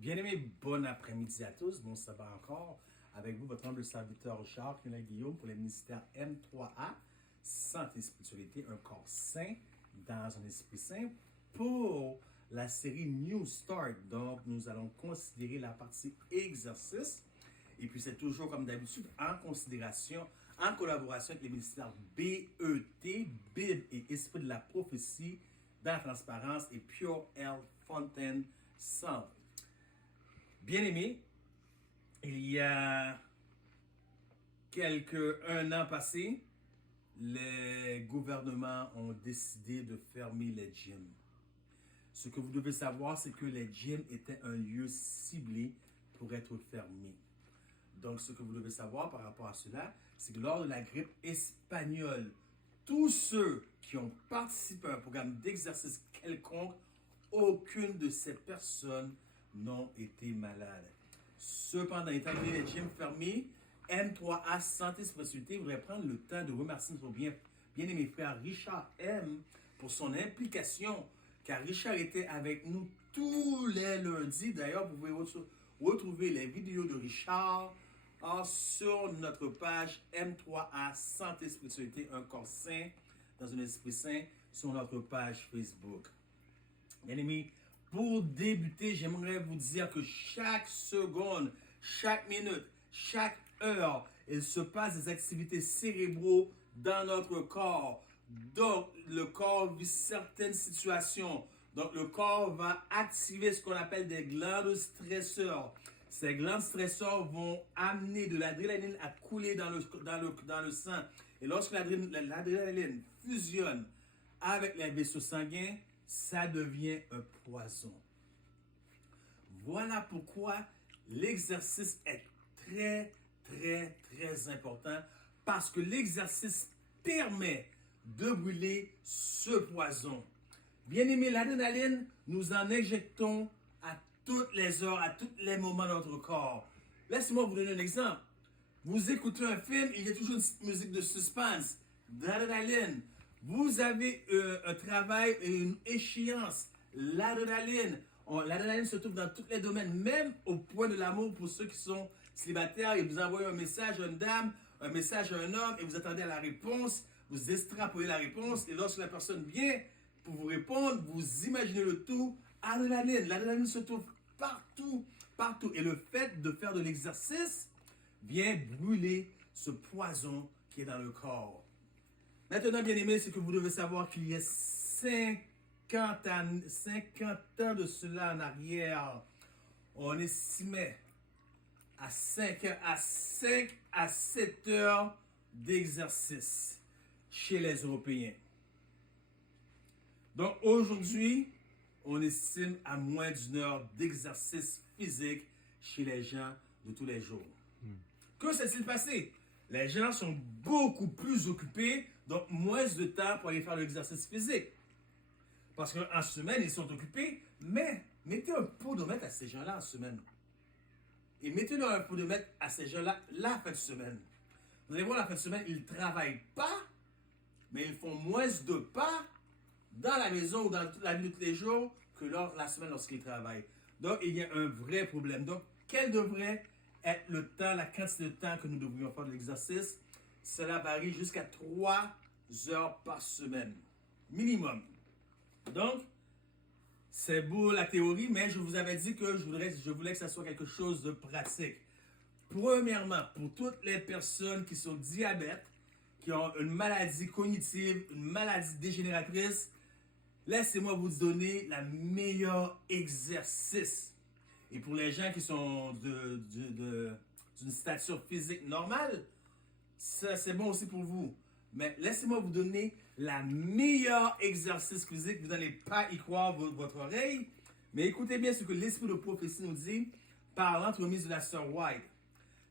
Bien-aimés, bon après-midi à tous. Bon sabbat encore. Avec vous, votre humble serviteur Richard Guillaume pour le ministère M3A, Santé et Spiritualité, un corps sain dans un esprit sain pour la série New Start. Donc, nous allons considérer la partie exercice. Et puis, c'est toujours comme d'habitude en considération, en collaboration avec les ministères BET, Bible et Esprit de la prophétie, dans la transparence et Pure Health Fontaine Centre. Bien-aimés, il y a un an passé, les gouvernements ont décidé de fermer les gyms. Ce que vous devez savoir, c'est que les gyms étaient un lieu ciblé pour être fermés. Donc, ce que vous devez savoir par rapport à cela, c'est que lors de la grippe espagnole, tous ceux qui ont participé à un programme d'exercice quelconque, aucune de ces personnes n'ont été malades. Cependant, étant donné les gyms fermés, M3A Santé et Spiritualité voudrait prendre le temps de remercier notre bien-aimé frère Richard M pour son implication, car Richard était avec nous tous les lundis. D'ailleurs, vous pouvez retrouver les vidéos de Richard sur notre page M3A Santé et Spiritualité, un corps sain dans un esprit sain, sur notre page Facebook. Bien-aimés, pour débuter, j'aimerais vous dire que chaque seconde, chaque minute, chaque heure, il se passe des activités cérébraux dans notre corps. Donc, le corps vit certaines situations. Donc, le corps va activer ce qu'on appelle des glandes stresseurs. Ces glandes stresseurs vont amener de l'adrénaline à couler dans le sang. Et lorsque l'adrénaline fusionne avec les vaisseaux sanguins, ça devient un poison. Voilà pourquoi l'exercice est très, très, très important, parce que l'exercice permet de brûler ce poison. Bien aimé, l'adrénaline, nous en injectons à toutes les heures, à tous les moments de notre corps. Laissez-moi vous donner un exemple. Vous écoutez un film, il y a toujours une petite musique de suspense, d'adrénaline. Vous avez un travail et une échéance, l'adrénaline. L'adrénaline se trouve dans tous les domaines, même au point de l'amour pour ceux qui sont célibataires. Et vous envoyez un message à une dame, un message à un homme, et vous attendez à la réponse. Vous extrapolez la réponse, et lorsque la personne vient pour vous répondre, vous imaginez le tout. Adrénaline, l'adrénaline se trouve partout, partout. Et le fait de faire de l'exercice vient brûler ce poison qui est dans le corps. Maintenant, bien aimé, c'est que vous devez savoir qu'il y a 50 ans de cela en arrière, on estimait à 5 à 7 heures d'exercice chez les Européens. Donc aujourd'hui, on estime à moins d'une heure d'exercice physique chez les gens de tous les jours. Que s'est-il passé? Les gens sont beaucoup plus occupés, donc moins de temps pour aller faire l'exercice physique. Parce qu'en semaine, ils sont occupés, mais mettez un podomètre à ces gens-là en semaine. Et mettez-leur un podomètre à ces gens-là la fin de semaine. Vous allez voir, la fin de semaine, ils ne travaillent pas, mais ils font moins de pas dans la maison ou dans toute la vie de tous les jours que la semaine lorsqu'ils travaillent. Donc, il y a un vrai problème. Donc, quel devrait être le temps, la quantité de temps que nous devrions faire de l'exercice? Cela varie jusqu'à 3 heures par semaine, minimum. Donc, c'est beau la théorie, mais je vous avais dit que je voulais que ça soit quelque chose de pratique. Premièrement, pour toutes les personnes qui sont diabètes, qui ont une maladie cognitive, une maladie dégénératrice, laissez-moi vous donner la meilleure exercice. Et pour les gens qui sont d'une stature physique normale, ça c'est bon aussi pour vous. Mais laissez-moi vous donner la meilleure exercice physique. Vous n'allez pas y croire votre oreille. Mais écoutez bien ce que l'esprit de prophétie nous dit par l'entremise de la sœur White.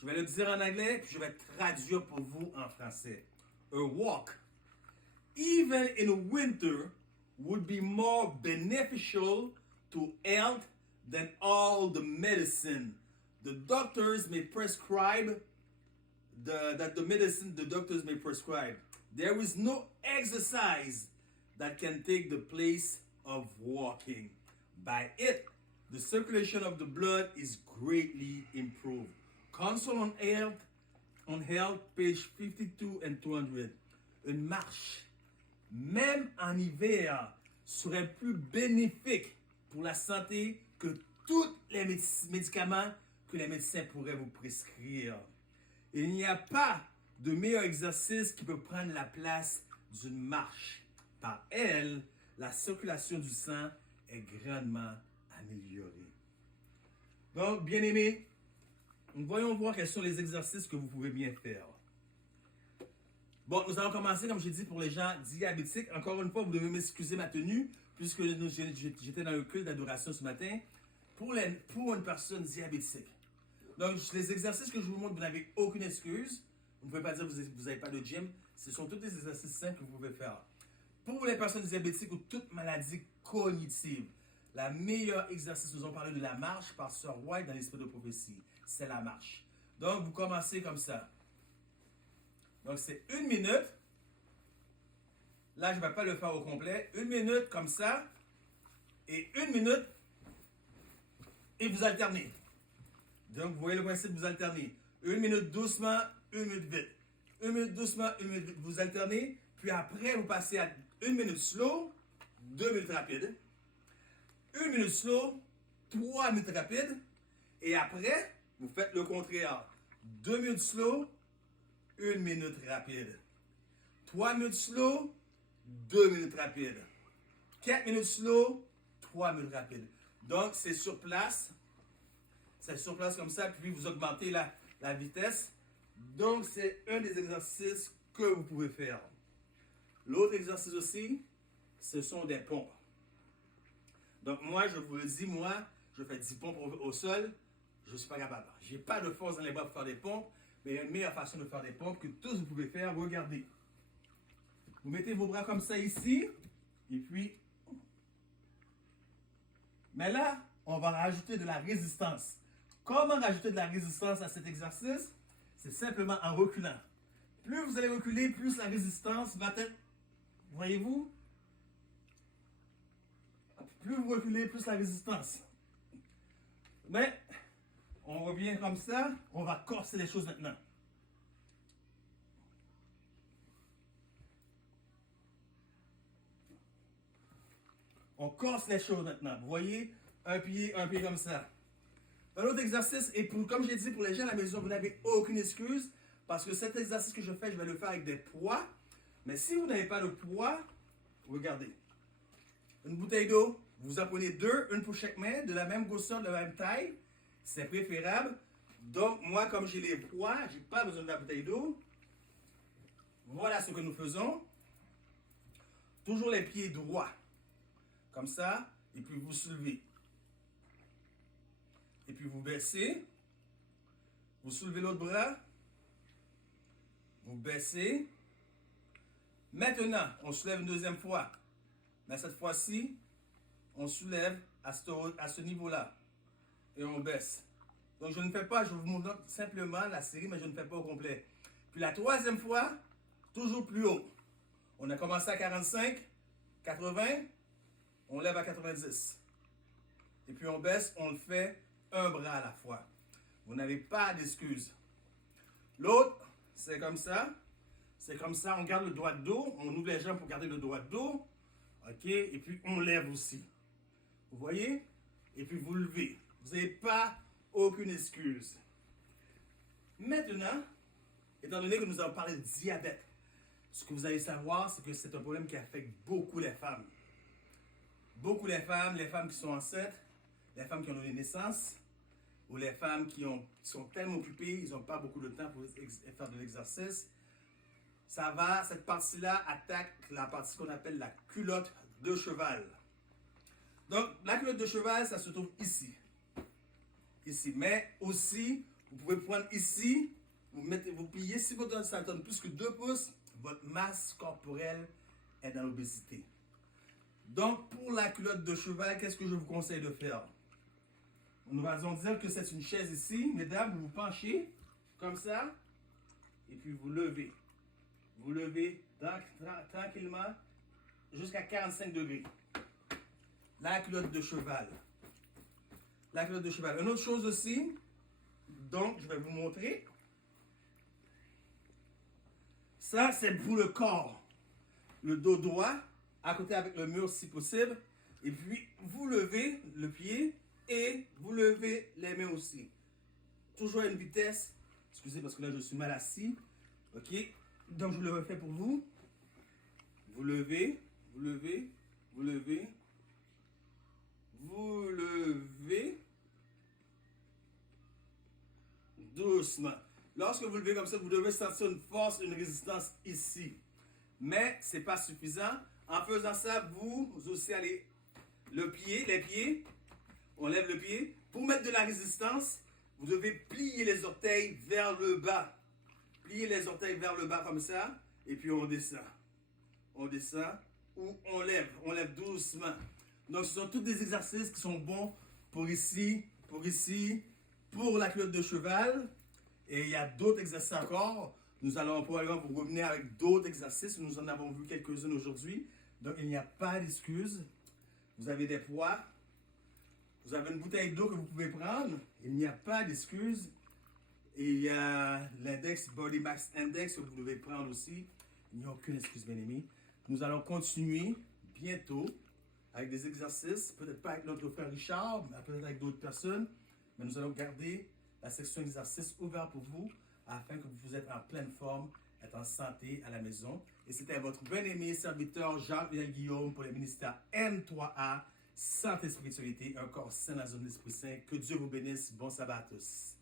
Je vais le dire en anglais, puis je vais traduire pour vous en français. A walk, even in winter, would be more beneficial to health than all the medicine the doctors may prescribe. The medicine the doctors may prescribe. There is no exercise that can take the place of walking. By it, the circulation of the blood is greatly improved. Consult on health, page 52 and 200. Une marche, même en hiver, serait plus bénéfique pour la santé que tous les médicaments que les médecins pourraient vous prescrire. Il n'y a pas de meilleur exercice qui peut prendre la place d'une marche. Par elle, la circulation du sang est grandement améliorée. Donc, bien aimés, voyons voir quels sont les exercices que vous pouvez bien faire. Bon, nous allons commencer, comme j'ai dit, pour les gens diabétiques. Encore une fois, vous devez m'excuser ma tenue, puisque j'étais dans le culte d'adoration ce matin, pour une personne diabétique. Donc, les exercices que je vous montre, vous n'avez aucune excuse. Vous ne pouvez pas dire que vous n'avez pas de gym. Ce sont tous des exercices simples que vous pouvez faire. Pour les personnes diabétiques ou toute maladie cognitive, la meilleure exercice, nous avons parlé de la marche par Sir White dans l'Esprit de prophétie. C'est la marche. Donc, vous commencez comme ça. Donc, c'est 1 minute. Là, je ne vais pas le faire au complet. 1 minute comme ça. Et 1 minute. Et vous alternez. Donc, vous voyez le principe, vous alternez. 1 minute doucement, 1 minute vite. 1 minute doucement, 1 minute vite. Vous alternez. Puis après, vous passez à 1 minute slow, 2 minutes rapide. 1 minute slow, 3 minutes rapide. Et après, vous faites le contraire. 2 minutes slow, 1 minute rapide. 3 minutes slow, 2 minutes rapide. 4 minutes slow, 3 minutes rapide. Donc, c'est sur place. C'est sur place comme ça, puis vous augmentez la vitesse. Donc, c'est un des exercices que vous pouvez faire. L'autre exercice aussi, ce sont des pompes. Donc, moi, je vous le dis, je fais 10 pompes au sol. Je ne suis pas capable. Je n'ai pas de force dans les bras pour faire des pompes, mais il y a une meilleure façon de faire des pompes que tous vous pouvez faire. Regardez. Vous mettez vos bras comme ça ici, et puis... Mais là, on va rajouter de la résistance. Comment rajouter de la résistance à cet exercice? C'est simplement en reculant. Plus vous allez reculer, plus la résistance va être... Voyez-vous? Plus vous reculez, plus la résistance. Mais, on revient comme ça. On va corser les choses maintenant. On corse les choses maintenant. Vous voyez? Un pied comme ça. Un autre exercice, et comme j'ai dit, pour les gens à la maison, vous n'avez aucune excuse, parce que cet exercice que je fais, je vais le faire avec des poids. Mais si vous n'avez pas de poids, regardez. Une bouteille d'eau, vous en prenez 2, une pour chaque main, de la même grosseur, de la même taille. C'est préférable. Donc, moi, comme j'ai les poids, je n'ai pas besoin de la bouteille d'eau. Voilà ce que nous faisons. Toujours les pieds droits. Comme ça, et puis vous soulevez. Et puis vous baissez. Vous soulevez l'autre bras. Vous baissez. Maintenant, on soulève une deuxième fois. Mais cette fois-ci, on soulève à ce niveau-là. Et on baisse. Donc je ne fais pas, je vous montre simplement la série, mais je ne fais pas au complet. Puis la troisième fois, toujours plus haut. On a commencé à 45, 80, on lève à 90. Et puis on baisse, on le fait un bras à la fois. Vous n'avez pas d'excuses. L'autre, c'est comme ça. C'est comme ça, on garde le droit de dos. On ouvre les jambes pour garder le droit de dos. OK? Et puis on lève aussi. Vous voyez? Et puis vous levez. Vous n'avez pas aucune excuse. Maintenant, étant donné que nous avons parlé de diabète, ce que vous allez savoir, c'est que c'est un problème qui affecte beaucoup les femmes. Beaucoup les femmes qui sont enceintes, les femmes qui ont donné naissance, ou les femmes qui sont tellement occupées, ils n'ont pas beaucoup de temps pour faire de l'exercice. Cette partie-là attaque la partie qu'on appelle la culotte de cheval. Donc, la culotte de cheval, ça se trouve ici. Ici. Mais aussi, vous pouvez prendre ici, vous pliez, si votre ça donne plus que 2 pouces, votre masse corporelle est dans l'obésité. Donc, pour la culotte de cheval, qu'est-ce que je vous conseille de faire? Nous allons dire que c'est une chaise ici. Mesdames, vous vous penchez comme ça. Et puis vous levez. Vous levez tranquillement jusqu'à 45 degrés. La culotte de cheval. la culotte de cheval. Une autre chose aussi, donc je vais vous montrer. Ça, c'est pour le corps. Le dos droit, à côté avec le mur si possible. Et puis, vous levez le pied et vous levez les mains aussi. Toujours à une vitesse. Excusez parce que là, je suis mal assis. Ok. Donc, je le refais pour vous. Vous levez, vous levez, vous levez. Vous levez. Doucement. Lorsque vous levez comme ça, vous devez sentir une force, une résistance ici. Mais ce n'est pas suffisant. En faisant ça, vous aussi allez le pied, les pieds. On lève le pied. Pour mettre de la résistance, vous devez plier les orteils vers le bas. Plier les orteils vers le bas comme ça. Et puis on descend. On descend ou on lève. On lève doucement. Donc ce sont tous des exercices qui sont bons pour ici, pour la culotte de cheval. Et il y a d'autres exercices encore. Nous allons probablement vous revenir avec d'autres exercices. Nous en avons vu quelques-uns aujourd'hui. Donc, il n'y a pas d'excuse. Vous avez des poids. Vous avez une bouteille d'eau que vous pouvez prendre. Il n'y a pas d'excuse. Et il y a l'index Body Mass Index que vous devez prendre aussi. Il n'y a aucune excuse, bien aimé. Nous allons continuer bientôt avec des exercices. Peut-être pas avec notre frère Richard, mais peut-être avec d'autres personnes. Mais nous allons garder la section exercice ouverte pour vous afin que vous êtes en pleine forme, êtes en santé à la maison. Et c'était votre bien-aimé serviteur Jean-Pierre Guillaume pour le ministère M3A, Santé et Spiritualité, un corps sain dans un esprit saint. Que Dieu vous bénisse. Bon sabbat à tous.